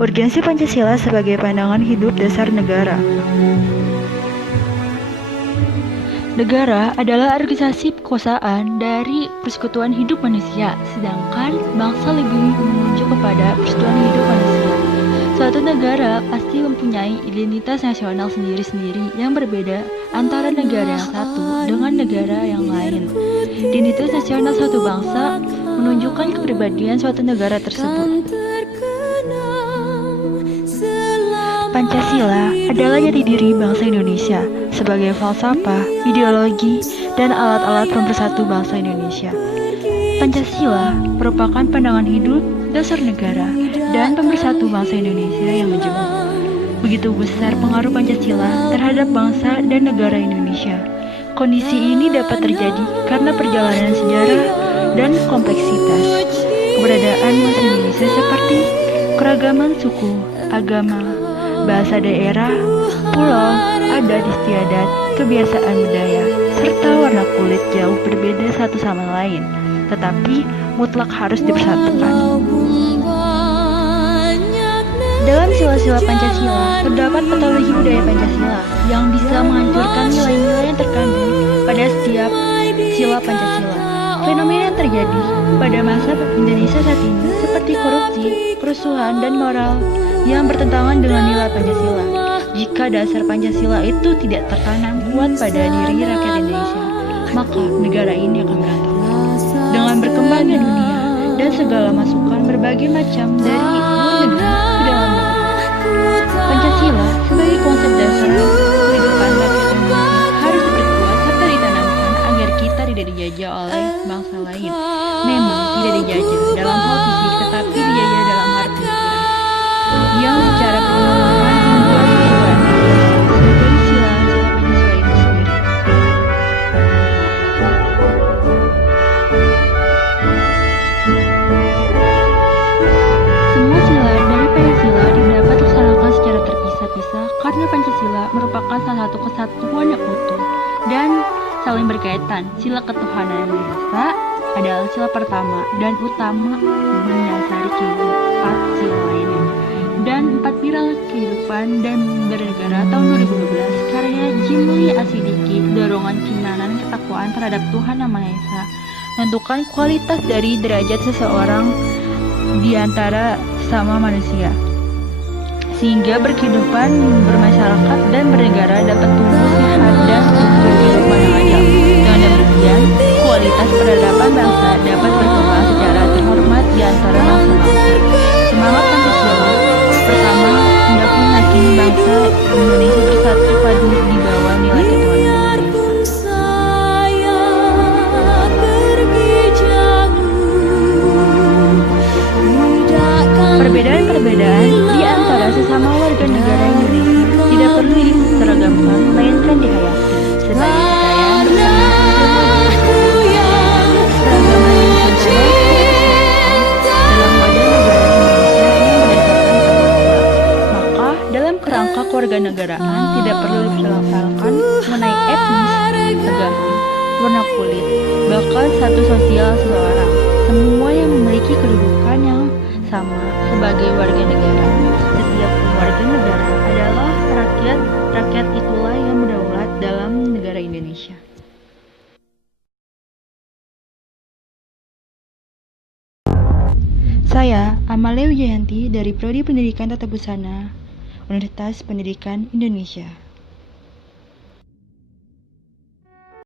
Urgensi Pancasila sebagai pandangan hidup dasar negara. Negara adalah organisasi kekuasaan dari persekutuan hidup manusia, sedangkan bangsa lebih menunjuk kepada persekutuan hidup manusia. Suatu negara pasti mempunyai identitas nasional sendiri-sendiri yang berbeda antara negara yang satu dengan negara yang lain. Identitas nasional suatu bangsa menunjukkan kepribadian suatu negara tersebut. Pancasila adalah jati diri bangsa Indonesia sebagai falsafah, ideologi, dan alat-alat pemersatu bangsa Indonesia. Pancasila merupakan pandangan hidup dasar negara dan pemersatu bangsa Indonesia yang majemuk. Begitu besar pengaruh Pancasila terhadap bangsa dan negara Indonesia. Kondisi ini dapat terjadi karena perjalanan sejarah dan kompleksitas keberadaan bangsa Indonesia seperti keragaman suku, agama, bahasa daerah, pulau, adat istiadat, kebiasaan budaya, serta warna kulit jauh berbeda satu sama lain, tetapi mutlak harus dipersatukan. Dalam sila-sila Pancasila, terdapat patologi budaya Pancasila yang bisa menghancurkan nilai-nilai yang terkandung pada setiap sila Pancasila. Fenomena yang terjadi pada masa Indonesia saat ini seperti korupsi, kerusuhan, dan moral yang bertentangan dengan nilai Pancasila. Jika dasar Pancasila itu tidak tertanam kuat pada diri rakyat Indonesia, maka negara ini akan berantakan. Dengan berkembangnya dunia dan segala masukan berbagai macam dari luar negeri ke dalam negeri, Pancasila sebagai konsep dasar kehidupan rakyat Indonesia harus diperkuat serta ditanamkan agar kita tidak dijajah oleh bangsa lain. Memang tidak dijajah dalam hal fisik, tetapi dijajah dalam hal pikiran yang secara perlahan membuat perubahan sebagai sila-sila Pancasila itu sendiri. Semua sila dari Pancasila dapat dilaksanakan secara terpisah-pisah karena Pancasila merupakan salah satu kesatuan yang utuh dan saling berkaitan. Sila ketuhanan yang Esa adalah sila pertama dan utama mendasari kehidupan sila lainnya. Dan 4 Pilar Kehidupan dan Bernegara tahun 2012 karya Jimli Asidiki, dorongan keimanan ketakwaan terhadap Tuhan Yang Maha Esa, menentukan kualitas dari derajat seseorang di antara sesama manusia, sehingga berkehidupan, bermasyarakat, dan bernegara dapat tumbuh sehat dan berkehidupan yang adil. Dengan demikian, kualitas peradaban bangsa dapat berkembang secara terhormat di antara bangsa-bangsa. Semangat Pancasila pertama hendak meyakini bangsa Indonesia bersatu padu di bawah nilai ketuhanan Yang Maha Esa. Perbedaan-perbedaan di antara sesama warga negara Indonesia tidak perlu diseragamkan, melainkan dihayati sebagai kekayaan bersama keragaman yang dalam wadah negara Indonesia yang berdasarkan Pancasila. Maka dalam kerangka kewarganegaraan tidak perlu dipersoalkan mengenai etnis, agama, warna kulit, bahkan status sosial seseorang. Semua yang memiliki kedudukan yang sama sebagai warga negara. Setiap warga negara adalah rakyat. Rakyat itulah yang berdaulat dalam negara Indonesia. Saya Amalia Wijayanti dari Prodi Pendidikan Tata Busana, Universitas Pendidikan Indonesia.